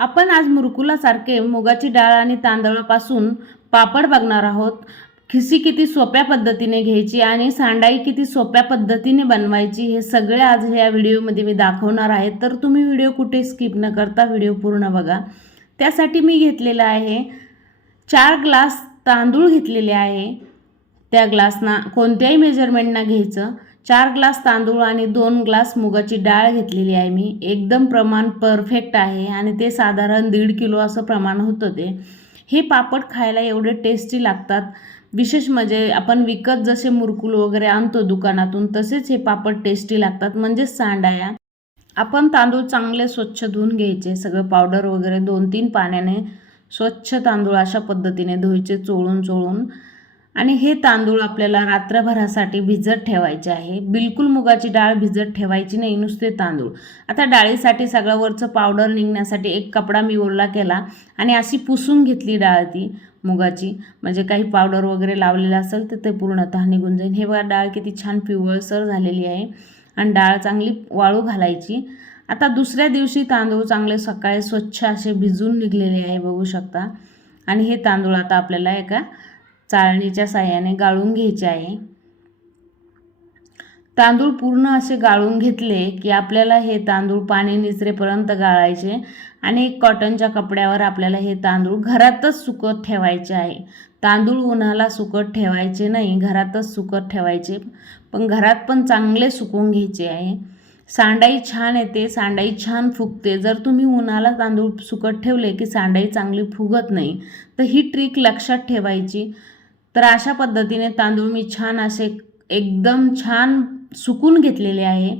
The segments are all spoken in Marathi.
आपण आज मुरकुलासारखे मुगाची डाळ आणि तांदळापासून पापड बघणार आहोत. खिसी किती सोप्या पद्धतीने घ्यायची आणि सांडाई किती सोप्या पद्धतीने बनवायची हे सगळे आज ह्या व्हिडिओमध्ये मी दाखवणार आहे. तर तुम्ही व्हिडिओ कुठे स्किप न करता व्हिडिओ पूर्ण बघा. त्यासाठी मी घेतलेला आहे चार ग्लास तांदूळ घेतलेले आहे. त्या ग्लासना कोणत्याही मेजरमेंटना घ्यायचं. चार ग्लास तांदूळ आणि दोन ग्लास मुगाची डाळ घेतलेली आहे मी. एकदम प्रमाण परफेक्ट आहे आणि ते साधारण दीड किलो असं प्रमाण होतं ते. हे पापड खायला एवढे टेस्टी लागतात. विशेष म्हणजे आपण विकत जसे मुरकुल वगैरे आणतो दुकानातून तसेच हे पापड टेस्टी लागतात. म्हणजेच सांडाया. आपण तांदूळ चांगले स्वच्छ धुवून घ्यायचे. सगळं पावडर वगैरे दोन तीन पाण्याने स्वच्छ तांदूळ अशा पद्धतीने धुवायचे चोळून चोळून आणि हे तांदूळ आपल्याला रात्रभरासाठी भिजत ठेवायचे आहे. बिलकुल मुगाची डाळ भिजत ठेवायची नाही नुसते तांदूळ. आता डाळीसाठी सगळं वरचं पावडर निघण्यासाठी एक कपडा मी ओला केला आणि अशी पुसून घेतली डाळ ती मुगाची. म्हणजे काही पावडर वगैरे लावलेलं असेल तर ते पूर्णतः निघून जाईल. हे बघा डाळ किती छान पिवळसर झालेली आहे. आणि डाळ चांगली वाळू घालायची. आता दुसऱ्या दिवशी तांदूळ चांगले सकाळी स्वच्छ असे भिजून निघलेले आहे बघू शकता. आणि हे तांदूळ आता आपल्याला एका चाळणीच्या साह्याने गाळून घ्यायचे आहे. तांदूळ पूर्ण असे गाळून घेतले की आपल्याला हे तांदूळ पाणी निचरेपर्यंत गाळायचे आणि एक कॉटनच्या कपड्यावर आपल्याला हे तांदूळ घरातच सुकत ठेवायचे आहे. तांदूळ उन्हाला सुकत ठेवायचे नाही घरातच सुकत ठेवायचे पण घरात पण चांगले सुकून घ्यायचे आहे. सांडाई छान येते सांडाई छान फुगते. जर तुम्ही उन्हाला तांदूळ सुकत ठेवले की सांडाई चांगली फुगत नाही तर ही ट्रिक लक्षात ठेवायची. तर अशा पद्धतीने तांदूळ मी छान असे एकदम छान सुकून घेतलेले आहे.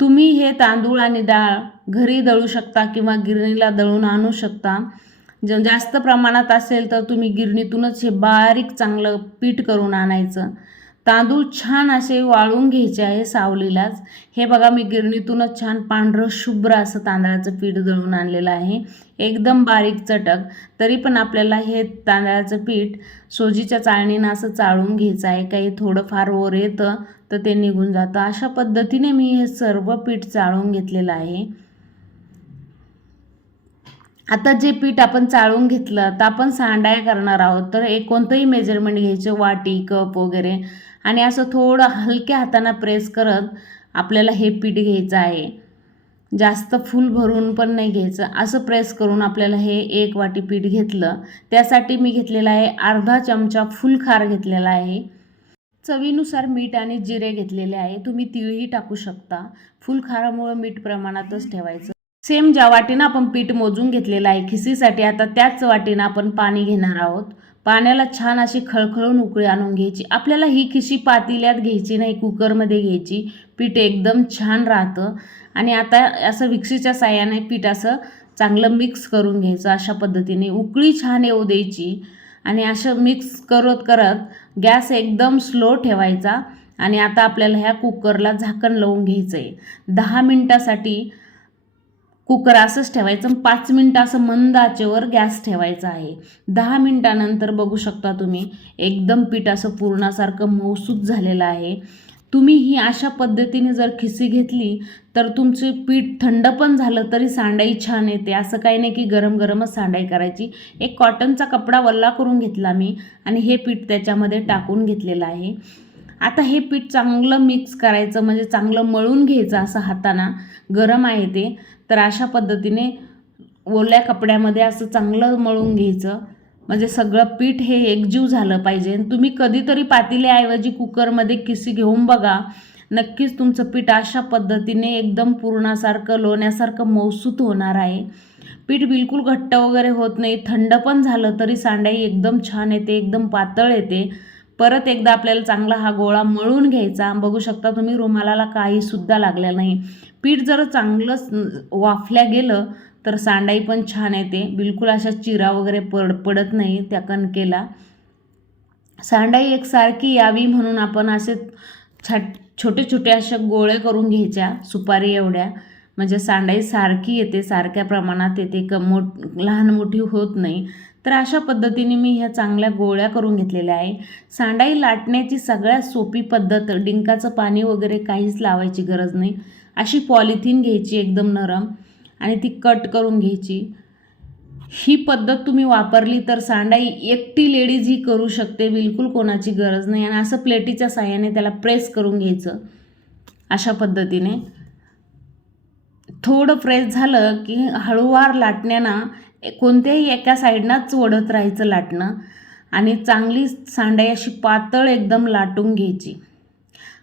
तुम्ही हे तांदूळ आणि डाळ घरी दळू शकता किंवा गिरणीला दळून आणू शकता. ज जास्त प्रमाणात असेल तर तुम्ही गिरणीतूनच हे बारीक चांगलं पीठ करून आणायचं. तांदूळ छान असे वाळून घ्यायचे आहे सावलीलाच. हे बघा मी गिरणीतूनच छान पांढरं शुभ्र असं तांदळाचं पीठ दळून आणलेलं आहे. एकदम बारीक चटक. तरी पण आपल्याला हे तांदळाचं पीठ सोजीच्या चाळणीनं असं चाळून घ्यायचं आहे. काही थोडंफार ओर येतं तर ते निघून जातं. अशा पद्धतीने मी हे सर्व पीठ चाळून घेतलेलं आहे. आता जे पीठ आपण चाळून घेतलं तर आपण सांडाय करणार आहोत. तर एक कोणतंही मेजरमेंट घ्यायचं वाटी कप वगैरे. आणि असं थोडं हलक्या हातानं प्रेस करत आपल्याला हे पीठ घ्यायचं आहे. जास्त फुल भरून पण नाही घ्यायचं. असं प्रेस करून आपल्याला हे एक वाटी पीठ घेतलं. त्यासाठी मी घेतलेला आहे अर्धा चमचा फुल खार घेतलेला आहे. चवीनुसार मीठ आणि जिरे घेतलेले आहे. तुम्ही तिळही टाकू शकता. फुल खारामुळं मीठ प्रमाणातच ठेवायचं. सेम ज्या वाटीनं आपण पीठ मोजून घेतलेलं आहे खिसीसाठी आता त्याच वाटीनं आपण पाणी घेणार आहोत. पाण्याला छान अशी खळखळून उकळी आणून घ्यायची. आपल्याला ही खिशी पातेल्यात घ्यायची नाही कुकरमध्ये घ्यायची. पीठ एकदम छान राहतं. आणि आता असं विक्सीच्या साह्याने पीठ असं चांगलं मिक्स करून घ्यायचं. अशा पद्धतीने उकळी छान येऊ द्यायची. आणि असं मिक्स करत करत गॅस एकदम स्लो ठेवायचा. आणि आता आपल्याला ह्या कुकरला झाकण लावून घ्यायचं आहे दहा मिनटासाठी कुकर असंच ठेवायचं पाच मिनटं असं मंद आचेवर गॅस ठेवायचा आहे. दहा मिनटानंतर बघू शकता तुम्ही एकदम पीठ असं पूर्णासारखं मौसूद झालेलं आहे. तुम्ही ही अशा पद्धतीने जर खिसी घेतली तर तुमचे पीठ थंड पण झालं तरी सांडाई छान येते. असं काही नाही की गरम गरमच सांडाई करायची. एक कॉटनचा कपडा वल्ला करून घेतला मी आणि हे पीठ त्याच्यामध्ये टाकून घेतलेलं आहे. आता हे पीठ चांगलं मिक्स करायचं म्हणजे चांगलं मळून घ्यायचं असं हाताना गरम आहे ते तर अशा पद्धतीने ओल्या कपड्यामध्ये असं चांगलं मळून घ्यायचं. म्हणजे सगळं पीठ हे एकजीव झालं पाहिजे. तुम्ही कधीतरी पातेल्याऐवजी कुकरमध्ये किसी घेऊन बघा. नक्कीच तुमचं पीठ अशा पद्धतीने एकदम पूर्णासारखं लोण्यासारखं मौसूत होणार आहे. पीठ बिलकुल घट्ट वगैरे होत नाही. थंड पण झालं तरी सांडाई एकदम छान येते एकदम पातळ येते. परत एकदा आपल्याला चांगला हा गोळा मळून घ्यायचा. बघू शकता तुम्ही रुमालाला काहीसुद्धा लागलेलं नाही. पीठ जर चांगलं वाफल्या गेलं तर सांडाई पण छान येते. बिलकुल अशा चिरा वगैरे पड पडत नाही त्या कणकेला. सांडाई एकसारखी यावी म्हणून आपण असे छा छोटे छोटे अशा गोळे करून घ्यायच्या सुपारी एवढ्या. म्हणजे सांडाई सारखी येते सारख्या प्रमाणात येते. क मोठ लहान मोठी होत नाही. तर अशा पद्धतीने मी ह्या चांगल्या गोळ्या करून घेतलेल्या आहे. सांडाई लाटण्याची सगळ्यात सोपी पद्धत डिंकाचं पाणी वगैरे काहीच लावायची गरज नाही. अशी पॉलिथिन घ्यायची एकदम नरम आणि ती कट करून घ्यायची. ही पद्धत तुम्ही वापरली तर सांडाई एकटी लेडीज ही करू शकते बिलकुल कोणाची गरज नाही. आणि असं प्लेटीच्या साह्याने त्याला प्रेस करून घ्यायचं अशा पद्धतीने. थोडं प्रेस झालं की हळूवार लाटण्यांना कोणत्याही एका साईडनाच ओढत राहायचं लाटणं आणि चांगली सांडाई अशी पातळ एकदम लाटून घ्यायची.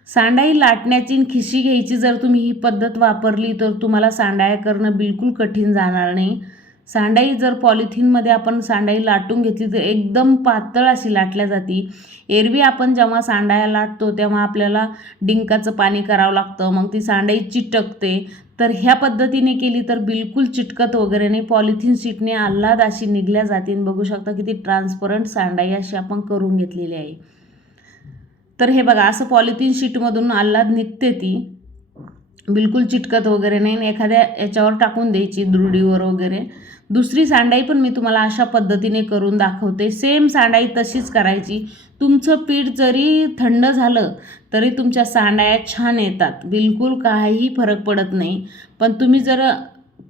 सांडाई लाटण्याची आणि खिशी घ्यायची जर तुम्ही ही पद्धत वापरली तर तुम्हाला सांडाया करणं बिलकुल कठीण जाणार नाही. सांडाई जर पॉलिथिनमध्ये आपण सांडाई लाटून घेतली तर एकदम पातळ अशी लाटल्या जाती. एरवी आपण जेव्हा सांडाया लाटतो तेव्हा आपल्याला डिंकाचं पाणी करावं लागतं मग ती सांडाई चिटकते तर ह्या पद्धतीने केली तर बिलकुल चिटकत वगैरे नाही. पॉलिथिन शीटने आल्हाद अशी निघल्या जाते बघू शकता किती ट्रान्सपरंट सांडाई अशी आपण करून घेतलेली आहे. तर हे बघा असं पॉलिथिन शीटमधून आल्हाद निघते ती. बिलकुल चिटकत वगैरे नाही. आणि एखाद्या याच्यावर टाकून द्यायची दुरडीवर वगैरे. दुसरी सांडाई पण मी तुम्हाला अशा पद्धतीने करून दाखवते. सेम सांडाई तशीच करायची. तुमचं पीठ जरी थंड झालं तरी तुमच्या सांडाया छान येतात. बिलकुल काहीही फरक पडत नाही. पण तुम्ही जर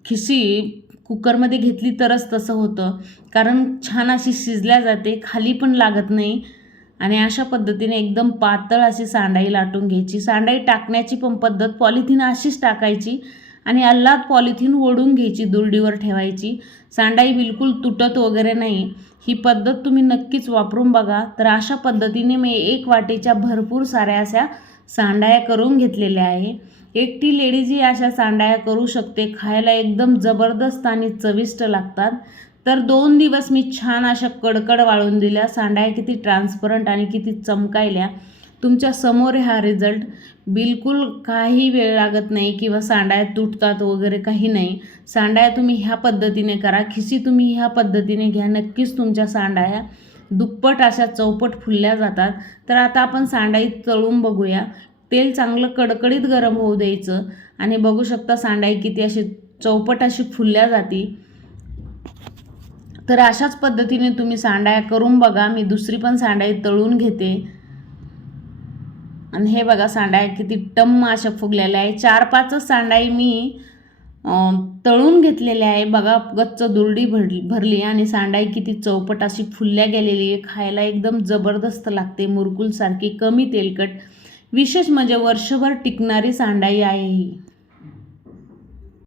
खिशी कुकरमध्ये घेतली तरच तसं होतं. कारण छान अशी शिजल्या जाते खाली पण लागत नाही. आणि अशा पद्धतीने एकदम पातळ अशी सांडाई लाटून घ्यायची. सांडाई टाकण्याची पण पद्धत पॉलिथिन अशीच टाकायची. आणि अल्लाद पॉलिथिन ओढून घ्यायची दुरडीवर ठेवायची. सांडाई बिलकुल तुटत वगैरे नाही. ही पद्धत तुम्ही नक्कीच वापरून बघा. तर अशा पद्धतीने मी एक वाटेच्या भरपूर साऱ्या अशा सांडाया करून घेतलेल्या आहे. एकटी लेडीज ही अशा सांडाया करू शकते. खायला एकदम जबरदस्त आणि चविष्ट लागतात. तर दोन दिवस मी छान अशा कडकड वाळून दिल्या. सांडाया किती ट्रान्सपरंट आणि किती चमकायल्या. तुमच्यासमोर हा रिझल्ट बिलकुल काही वेळ लागत नाही किंवा सांडाया तुटतात वगैरे काही नाही. सांडाया तुम्ही ह्या पद्धतीने करा. खिशी तुम्ही ह्या पद्धतीने घ्या. नक्कीच तुमच्या सांडाया दुप्पट अशा चौपट फुलल्या जातात. तर आता आपण सांडाई तळून बघूया. तेल चांगलं कडकडीत गरम होऊ द्यायचं आणि बघू शकता सांडाई किती अशी चौपट अशी फुलल्या जाती. तर अशाच पद्धतीने तुम्ही सांडाया करून बघा. मी दुसरी पण सांडाई तळून घेते. आणि हे बघा सांडाई किती टम्म अशा फुगलेल्या आहे. चार पाचच सांडाई मी तळून घेतलेल्या आहे. बघा गच्च दुरडी भरली भरली आणि सांडाई किती चौपट अशी फुलल्या गेलेली आहे. खायला एकदम जबरदस्त लागते मुरकुलसारखी कमी तेलकट. विशेष म्हणजे वर्षभर टिकणारी सांडाई आहे ही.